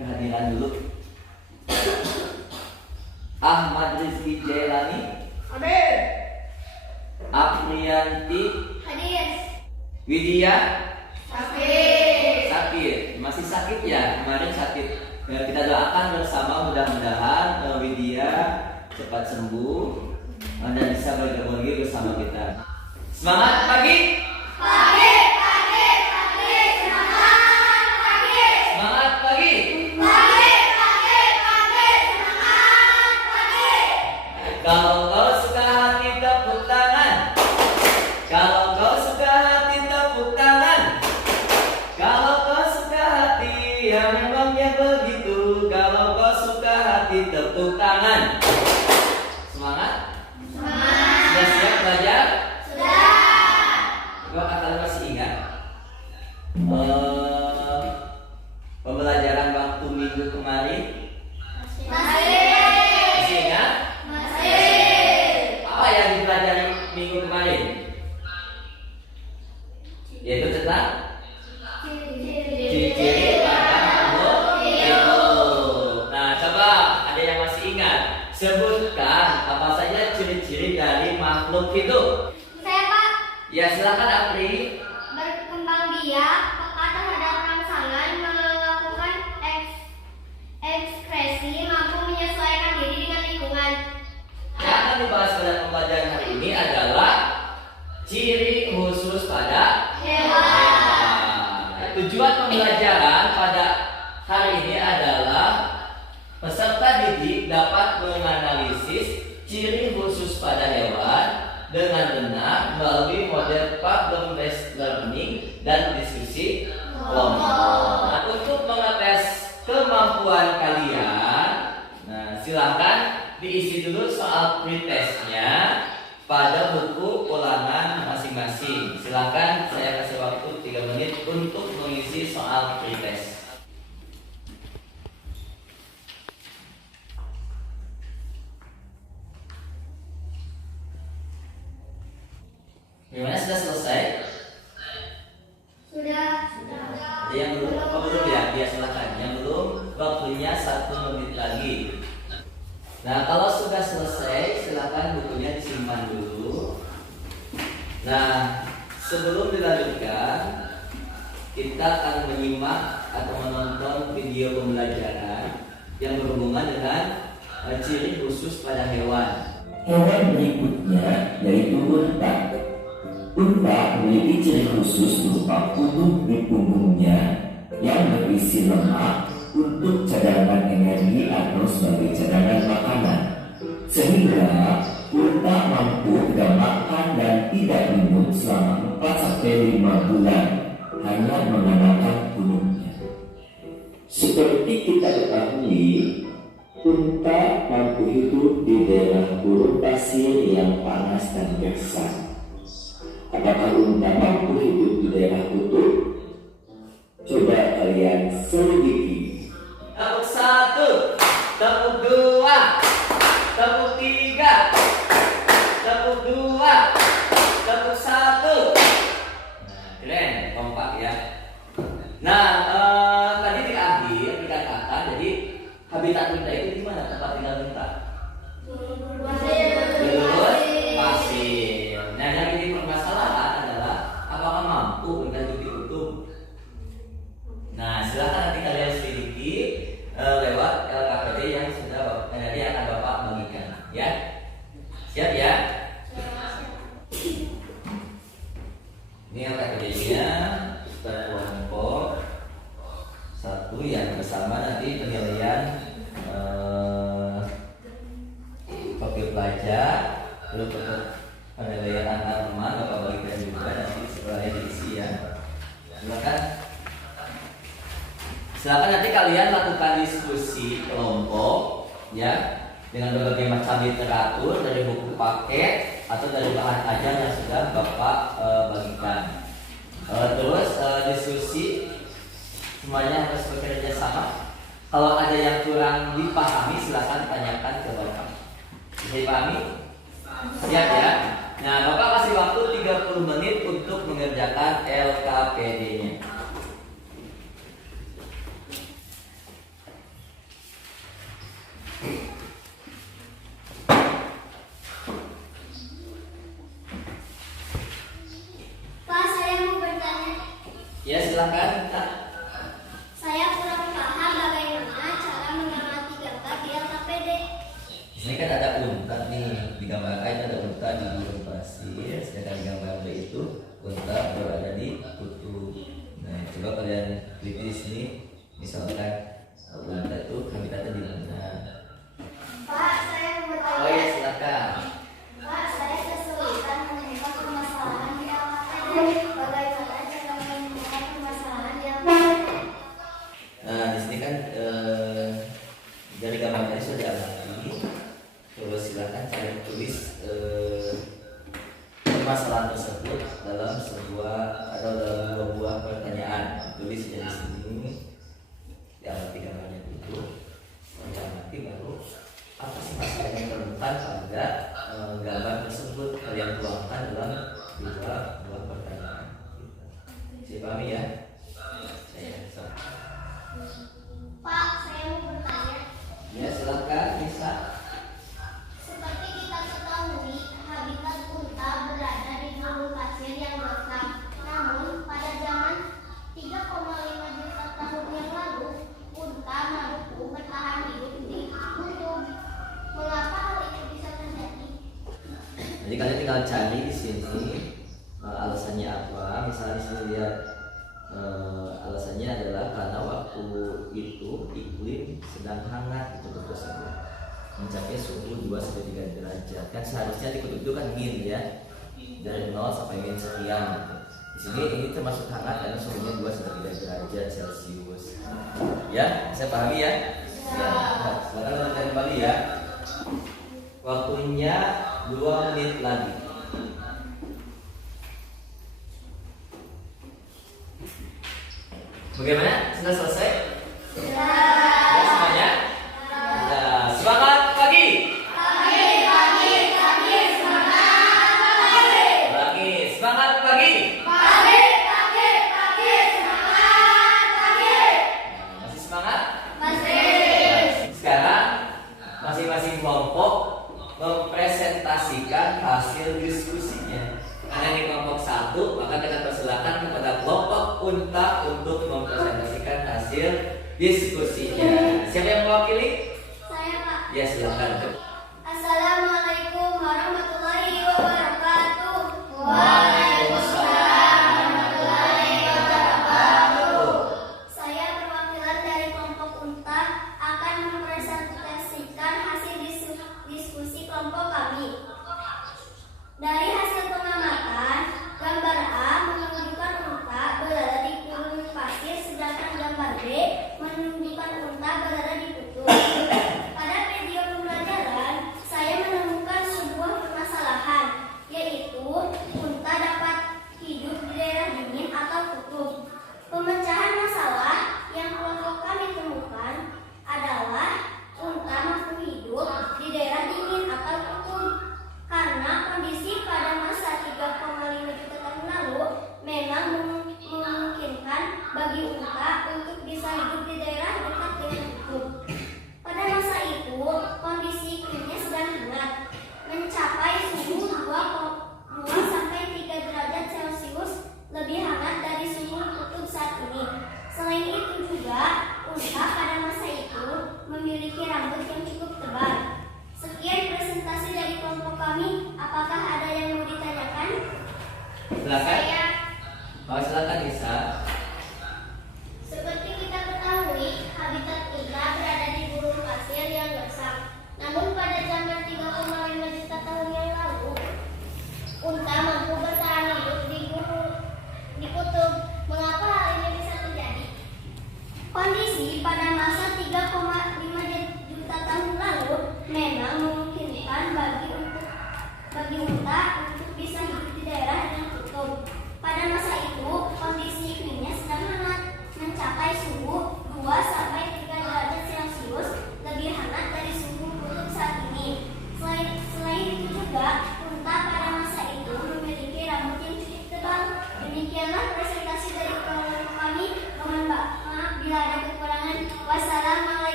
kehadiran dulu. Ahmad Rizky Jailani. Hadir. Aprianti. Hadir. Widya. Sakit. Sakit. Masih sakit ya? Kemarin sakit. Kita doakan bersama mudah-mudahan Widya cepat sembuh dan bisa bergabung lagi bersama kita. Semangat pagi. Pagi, pagi, pagi, semangat pagi. Semangat pagi. Pagi, pagi, pagi, semangat pagi. Kalau kau suka hati tepuk tangan. Kalau kau suka hati tepuk tangan. Kalau kau suka hati ya memangnya begitu. Kalau kau suka hati tepuk tangan. Semangat. Semangat. Sudah siap belajar? Sudah. Kau kalian masih ingat pembelajaran waktu minggu kemarin? Masih. Masih ingat? Masih. Apa yang dipelajari minggu kemarin? Yaitu tentang ciri-ciri pada makhluk hidup. Nah, coba ada yang masih ingat? Sebutkan apa saja ciri-ciri dari makhluk hidup. Saya Pak, Ya, silakan Apri. berkembang biak, peka terhadap rangsangan, melakukan ekskresi, mampu menyesuaikan diri dengan lingkungan. Yang akan dibahas pada pembelajaran hari ini adalah ciri khusus pada Hewan. Tujuan pembelajaran pada hari ini adalah peserta didik dapat menganalisis ciri khusus pada hewan dengan benar melalui model problem-based learning dan diskusi kelompok. Nah, untuk mengetes kemampuan kalian, silahkan diisi dulu soal pretestnya pada buku ulangan masing-masing. Silahkan saya kasih waktu 3 menit untuk mengisi soal pretest. Gimana, sudah selesai? Sudah. Ada yang belum? Oh, belum ya? Ya, silahkan. Yang belum, waktunya 1 menit lagi. Nah, kalau sudah selesai, silakan bukunya disimpan dulu. Nah, sebelum dilanjutkan, kita akan menyimak atau menonton video pembelajaran yang berhubungan dengan ciri khusus pada hewan. Hewan berikutnya yaitu unta. Unta memiliki ciri khusus berupa punuk di punggungnya yang berisi lemak untuk cadangan energi atau sebagai cadangan makanan, sehingga unta mampu tidak makan dan tidak minum selama 4-5 bulan hanya menggunakan punuknya. Seperti kita ketahui, unta mampu hidup di daerah gurun pasir yang panas dan gersang. Apakah unta mampu hidup di daerah kutub? Coba kalian selidiki. Tepuk 1, tepuk 2, tepuk 3, tepuk 2, tepuk 1. Nah, keren, kompak ya. Nah, tadi di akhir dikatakan, jadi habitat unta itu di mana tempat tinggal unta? Lurus pasir. Nah, yang ini permasalahan adalah apakah mampu unta hidup di kutub? Nah, silakan nanti kalian selidiki lewat LKPD yang sudah nanti akan Bapak bagikan, ya. Siap ya? Ini LKPD-nya berkelompok 1 yang bersama nanti penilaian topik pelajar, lalu penilaian antar teman Bapak bagikan juga nanti setelahnya diisi ya. Silakan nanti kalian lakukan diskusi kelompok ya dengan berbagai macam literatur dari buku paket atau dari bahan ajar yang sudah Bapak bagikan. Terus diskusi semuanya harus bekerja sama. Kalau ada yang kurang dipahami silakan tanyakan ke Bapak. Bisa dipahami? Siap ya? Nah, Bapak kasih waktu 30 menit untuk mengerjakan LKPD-nya. silakan. Kak. Saya kurang paham bagaimana cara mengamati gambar di LKPD. Di sini kan ada unta nih, di gambar A itu ada unta di gurun pasir, sedangkan di gambar B itu unta berada di kutub. Nah, coba kalian teliti di sini, misalkan unta itu habitatnya di mana? Pak, saya mau Oh bertanya. ya, silakan. Pak, saya kesulitan menemukan permasalahan di LKPD. Bagaimana cara menemukan permasalahan di LKPD? Nah, di sini kan dari gambar tadi sudah diamati. Terus silakan cari tulis permasalahan tersebut dalam sebuah atau dalam dua buah pertanyaan. Tulis di sini, diamati gambarnya dulu, diamati baru apa sih masalah yang terletak pada gambar tersebut kalian tuangkan dalam dua buah pertanyaan. Saya pahami ya? Saya. Pak, saya mau bertanya. Ya silakan bisa. Seperti kita ketahui, habitat unta berada di gurun pasir yang datar. Namun, pada zaman 3,5 juta tahun yang lalu, unta mampu bertahan hidup di kutub. Mengapa hal itu bisa terjadi? Jadi kalian tinggal cari di sini alasannya apa. Misalnya di sini lihat alasannya adalah karena waktu itu iklim sedang hangat di kutub tersebut, mencapai suhu 2-3 derajat. Kan seharusnya di kutub itu kan min ya, dari 0 sampai min sekian. Di sini ini termasuk hangat karena suhunya 2-3 derajat Celcius. Ya, saya pahami ya. Ya, sekarang kita kembali ya. Waktunya 2 menit lagi. Bagaimana? Sudah selesai? Ya, semuanya? Nah, semangat pagi! Lagi, semangat pagi! Nah, masih semangat? Sekarang masing-masing kelompok mempresentasikan hasil diskusinya. Karena di kelompok 1, maka kita persilakan kepada kelompok unta untuk mempresentasikan hasil diskusinya. Siapa yang mewakili? Saya, Pak. Ya silakan. Assalamualaikum warahmatullahi wabarakatuh. Waalaikumsalam warahmatullahi wabarakatuh. Saya perwakilan dari kelompok unta akan mempresentasikan hasil diskusi kelompok kami. Dari hasil pengamatan, gambar A menunjukkan unta berada di gurun pasir, sedangkan gambar B menunjukkan unta berada di kutub. Pada video pembelajaran,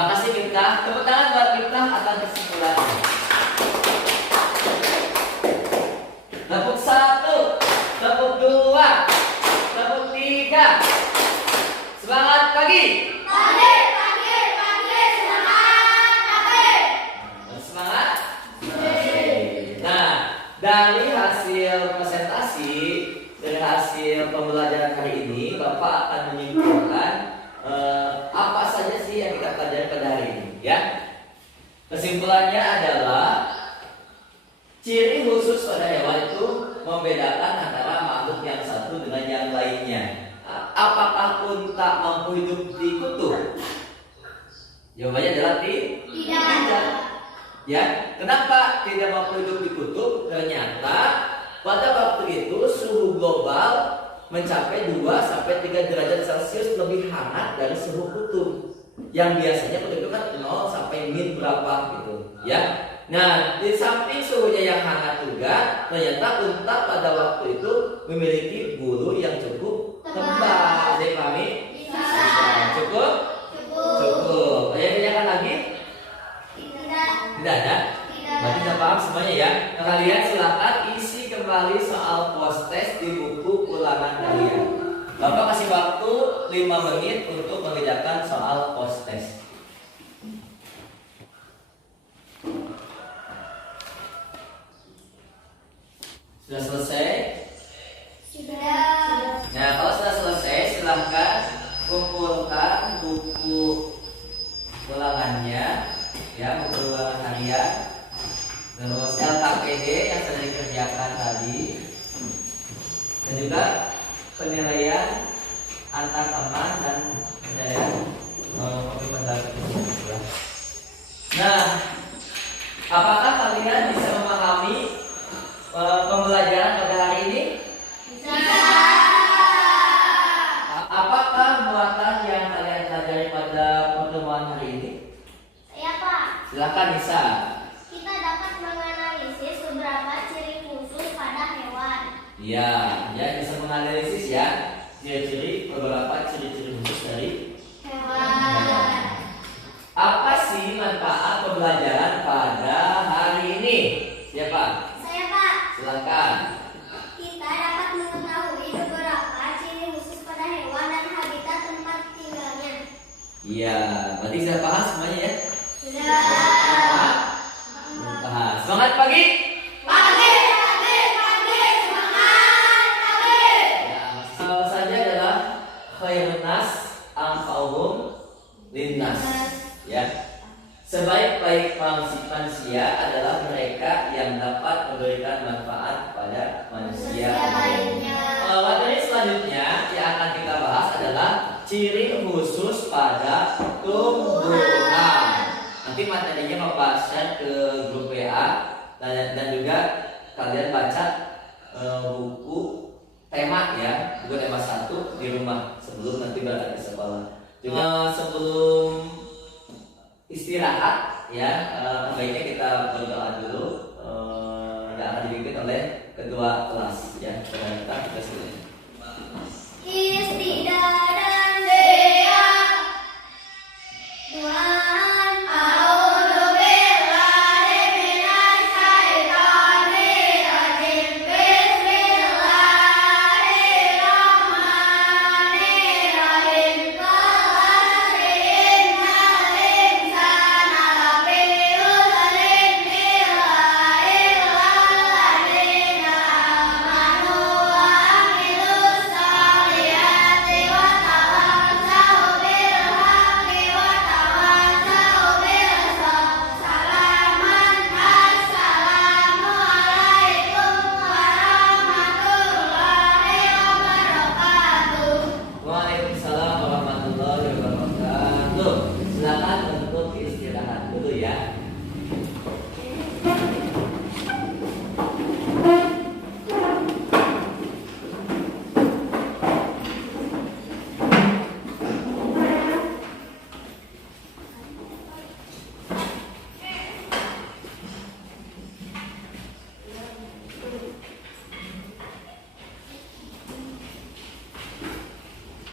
Terima kasih Miftah. Tepuk tangan buat Miftah atas kesimpulannya. Tepuk 1, tepuk 2, tepuk 3. Semangat pagi. Pagi, semangat pagi. Semangat. Nah, dari hasil presentasi, dari hasil pembelajaran hari ini, Bapak akan menyimpulkan apa saja sih yang kita pelajari pada hari ini, ya. Kesimpulannya adalah ciri khusus pada hewan itu membedakan antara makhluk yang satu dengan yang lainnya. Apakah unta mampu hidup di kutub? Jawabannya adalah tidak. Ya, kenapa tidak mampu hidup di kutub? Ternyata pada waktu itu suhu global mencapai 2-3 derajat Celcius lebih hangat dari suhu kutub. Yang biasanya kutub itu kan 0 sampai min berapa gitu, ya. Nah, di samping suhunya yang hangat juga, ternyata unta pada waktu itu memiliki bulu yang cukup tebal. Jadi kami Bisa. cukup? Cukup. Ayo tanyakan lagi? Tidak. Tidak ada? Berarti sudah paham semuanya ya. Nah, kalian silakan isi kembali soal post-test di buku ulangan kalian. Bapak kasih waktu 5 menit untuk mengerjakan soal post-test. Sudah selesai? Sudah. Nah, kalau sudah selesai, silahkan kumpulkan buku ulangannya, ya, buku ulangan harian, terus LKPD yang sudah dikerjakan tadi, dan juga penilaian antar teman dan penilaian kopi pendapat. Nah, apakah kalian bisa memahami pembelajaran pada hari ini? Bisa. Apakah muatan yang kalian pelajari pada pertemuan hari ini? Saya Pak. Silakan Nisa. Kita dapat menganalisis beberapa ciri khusus pada hewan. Iya, ya bisa menganalisis ya ciri-ciri beberapa ciri-ciri khusus dari Hewan. apa sih manfaat pembelajaran pada hari ini? Siapa? Saya Pak. Silakan. Kita dapat mengetahui beberapa ciri khusus pada hewan dan habitat tempat tinggalnya. Iya, berarti sudah paham semuanya ya? Sudah. Paham. Semangat pagi. Pagi, semangat pagi. Ya, masih saja adalah khairun nas anfa'uhum linnas. Ya. Sebaik-baik manusia adalah mereka yang dapat memberikan manfaat pada manusia lainnya. Materi selanjutnya yang akan kita bahas adalah ciri khusus pada tumbuhan. Nanti materinya Bapak share ke grup WA dan juga kalian baca buku tema ya, buku tema 1 di rumah sebelum nanti berada di sekolah. Juga sebelum istirahat ya, baiknya kita berdoa dulu yang akan dipimpin oleh ketua kelas ya. Kita selesai. Istidah dan dea. Tuhan, a'udzu billahi minasy syaithanir rajim. Bismillahirrahmanirrahim. Waalaikumsalam warahmatullahi wabarakatuh. Silakan untuk istirahat dulu ya.